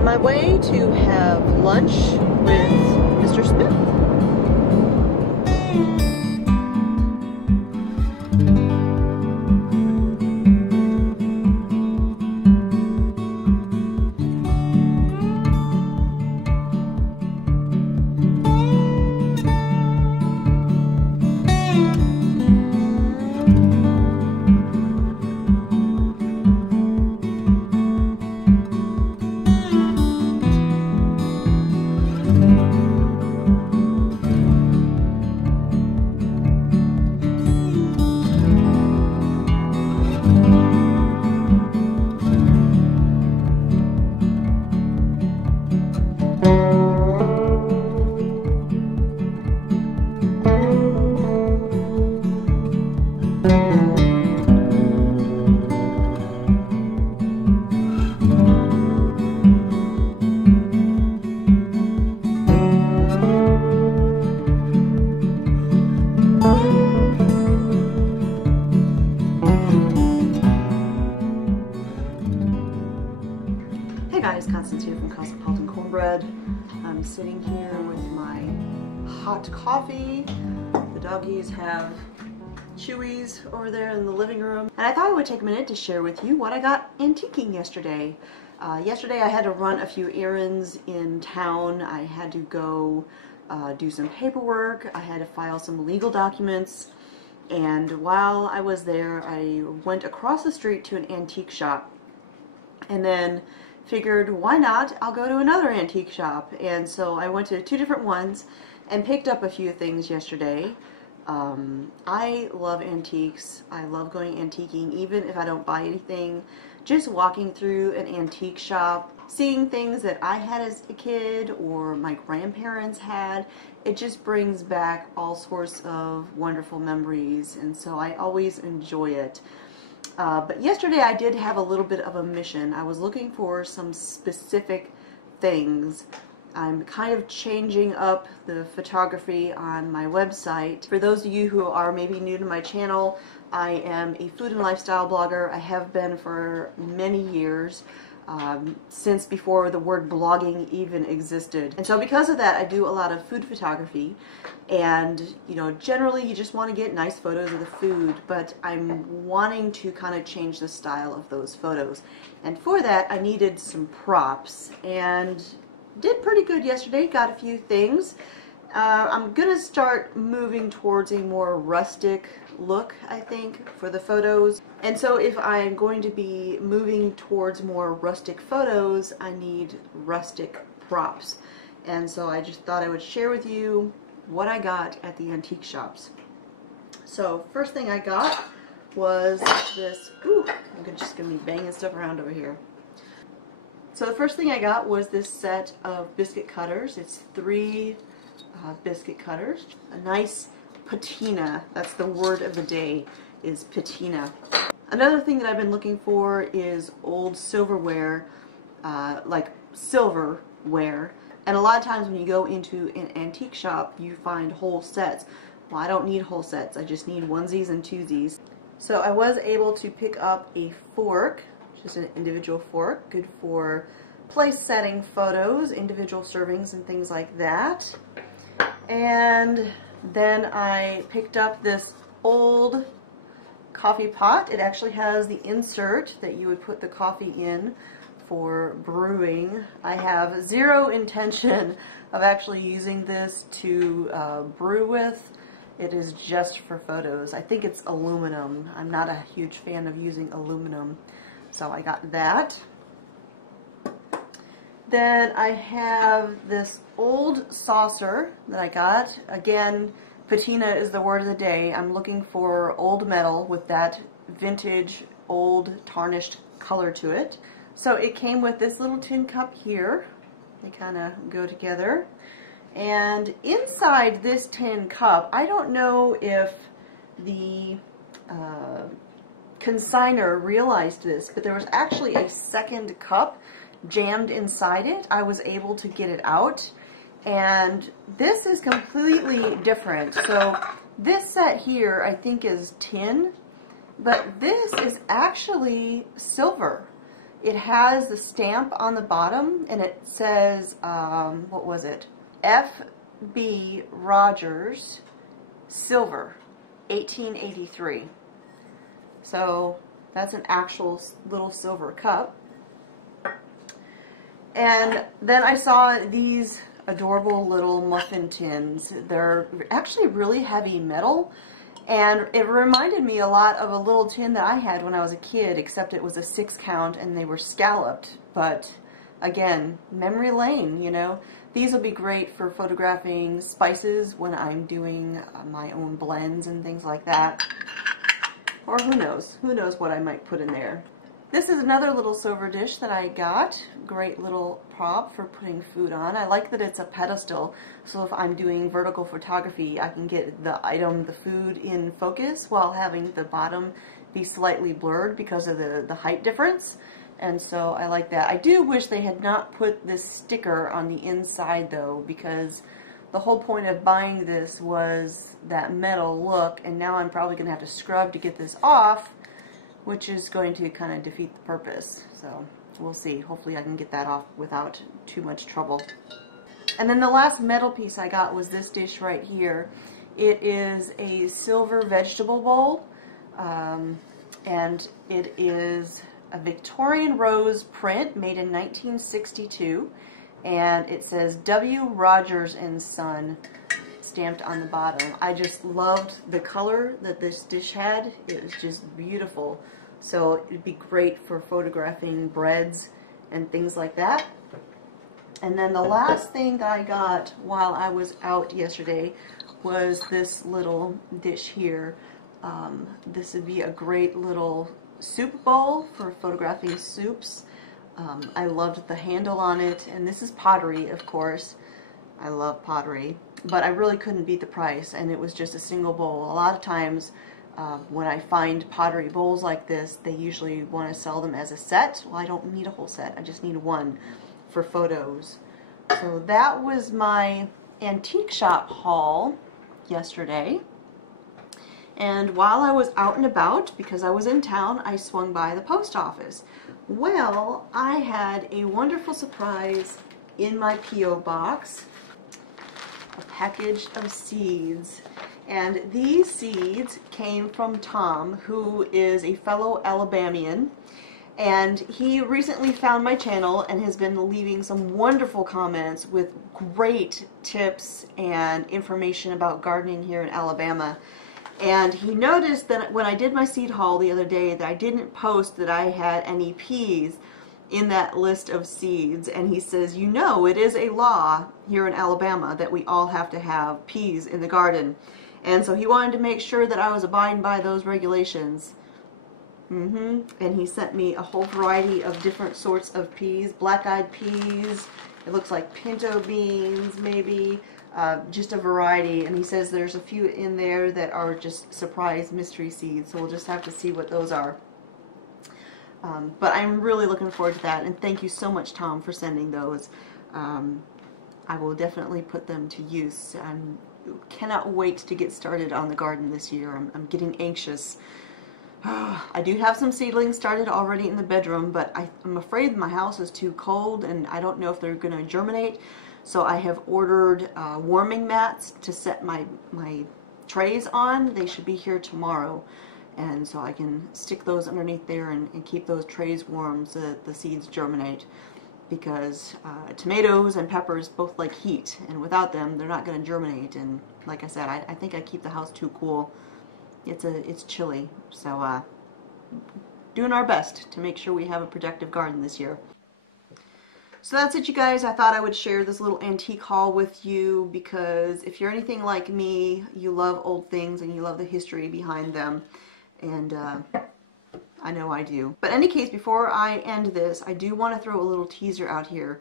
on my way to have lunch with Mr. Smith. Hey guys, Constance here from Cosmopolitan Cornbread. I'm sitting here with my hot coffee. The doggies have chewies over there in the living room. And I thought I would take a minute to share with you what I got antiquing yesterday. Yesterday I had to run a few errands in town. I had to go do some paperwork. I had to file some legal documents. And while I was there, I went across the street to an antique shop. And then figured, why not? I'll go to another antique shop. And so I went to two different ones and picked up a few things yesterday. I love antiques. I love going antiquing, even if I don't buy anything. Just walking through an antique shop, seeing things that I had as a kid or my grandparents had, it just brings back all sorts of wonderful memories, and so I always enjoy it. But yesterday I did have a little bit of a mission. I was looking for some specific things. I'm kind of changing up the photography on my website. For those of you who are maybe new to my channel, I am a food and lifestyle blogger. I have been for many years, since before the word blogging even existed. And so because of that, I do a lot of food photography. And, you know, generally you just want to get nice photos of the food, but I'm wanting to kind of change the style of those photos. And for that, I needed some props, and did pretty good yesterday, got a few things. I'm gonna start moving towards a more rustic look, I think, for the photos. And so if I'm going to be moving towards more rustic photos, I need rustic props. And so I just thought I would share with you what I got at the antique shops. So first thing I got was this, ooh, I'm just gonna be banging stuff around over here. So the first thing I got was this set of biscuit cutters. It's 3 biscuit cutters. A nice patina, that's the word of the day, is patina. Another thing that I've been looking for is old silverware, like silverware. And a lot of times when you go into an antique shop, you find whole sets. Well, I don't need whole sets, I just need onesies and twosies. So I was able to pick up a fork, just an individual fork, good for place setting photos, individual servings and things like that. And then I picked up this old coffee pot. It actually has the insert that you would put the coffee in for brewing. I have zero intention of actually using this to brew with. It is just for photos. I think it's aluminum. I'm not a huge fan of using aluminum, so I got that. Then I have this old saucer that I got. Again, patina is the word of the day. I'm looking for old metal with that vintage, old, tarnished color to it. So it came with this little tin cup here. They kind of go together. And inside this tin cup, I don't know if the consignor realized this, but there was actually a second cup jammed inside it. I was able to get it out, and this is completely different. So this set here I think is tin, but this is actually silver. It has the stamp on the bottom, and it says, what was it? F.B. Rogers, silver, 1883. So that's an actual little silver cup. And then I saw these adorable little muffin tins. They're actually really heavy metal, and it reminded me a lot of a little tin that I had when I was a kid, except it was a 6 count and they were scalloped. But again, memory lane, you know. These will be great for photographing spices when I'm doing my own blends and things like that. Or who knows what I might put in there. This is another little silver dish that I got. Great little prop for putting food on. I like that it's a pedestal, so if I'm doing vertical photography, I can get the item, the food, in focus while having the bottom be slightly blurred because of the height difference. And so I like that. I do wish they had not put this sticker on the inside though, because the whole point of buying this was that metal look, and now I'm probably going to have to scrub to get this off, which is going to kind of defeat the purpose. So we'll see. Hopefully I can get that off without too much trouble. And then the last metal piece I got was this dish right here. It is a silver vegetable bowl, and it is a Victorian rose print made in 1962, and it says W. Rogers and Son stamped on the bottom. I just loved the color that this dish had. It was just beautiful. So it'd be great for photographing breads and things like that. And then the last thing that I got while I was out yesterday was this little dish here. This would be a great little soup bowl for photographing soups. I loved the handle on it, and this is pottery, of course. I love pottery, but I really couldn't beat the price, and it was just a single bowl. A lot of times when I find pottery bowls like this, they usually want to sell them as a set. Well, I don't need a whole set, I just need one for photos. So that was my antique shop haul yesterday. And while I was out and about, because I was in town, I swung by the post office. Well, I had a wonderful surprise in my P.O. box. A package of seeds. And these seeds came from Tom, who is a fellow Alabamian. And he recently found my channel and has been leaving some wonderful comments with great tips and information about gardening here in Alabama. And he noticed that when I did my seed haul the other day that I didn't post that I had any peas in that list of seeds. And he says, you know, it is a law here in Alabama that we all have to have peas in the garden. And so he wanted to make sure that I was abiding by those regulations. And he sent me a whole variety of different sorts of peas, black-eyed peas, it looks like pinto beans maybe, just a variety. And he says there's a few in there that are just surprise mystery seeds, so we'll just have to see what those are. But I'm really looking forward to that, and thank you so much, Tom, for sending those. I will definitely put them to use. I cannot wait to get started on the garden this year. I'm getting anxious. I do have some seedlings started already in the bedroom, but I'm afraid my house is too cold and I don't know if they're going to germinate. So I have ordered warming mats to set my trays on. They should be here tomorrow. And so I can stick those underneath there and keep those trays warm so that the seeds germinate. Because tomatoes and peppers both like heat, and without them they're not going to germinate. And like I said, I think I keep the house too cool. It's chilly, so doing our best to make sure we have a productive garden this year. So that's it, you guys. I thought I would share this little antique haul with you because if you're anything like me, you love old things and you love the history behind them, and I know I do. But in any case, before I end this, I do want to throw a little teaser out here.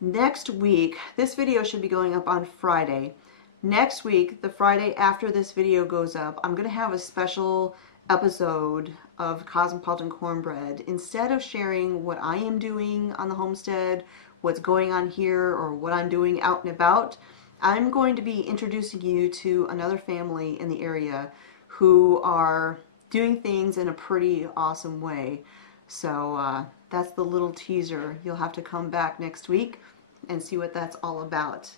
Next week, this video should be going up on Friday. Next week, the Friday after this video goes up, I'm going to have a special episode of Cosmopolitan Cornbread. Instead of sharing what I am doing on the homestead, what's going on here, or what I'm doing out and about, I'm going to be introducing you to another family in the area who are doing things in a pretty awesome way. So That's the little teaser. You'll have to come back next week and see what that's all about.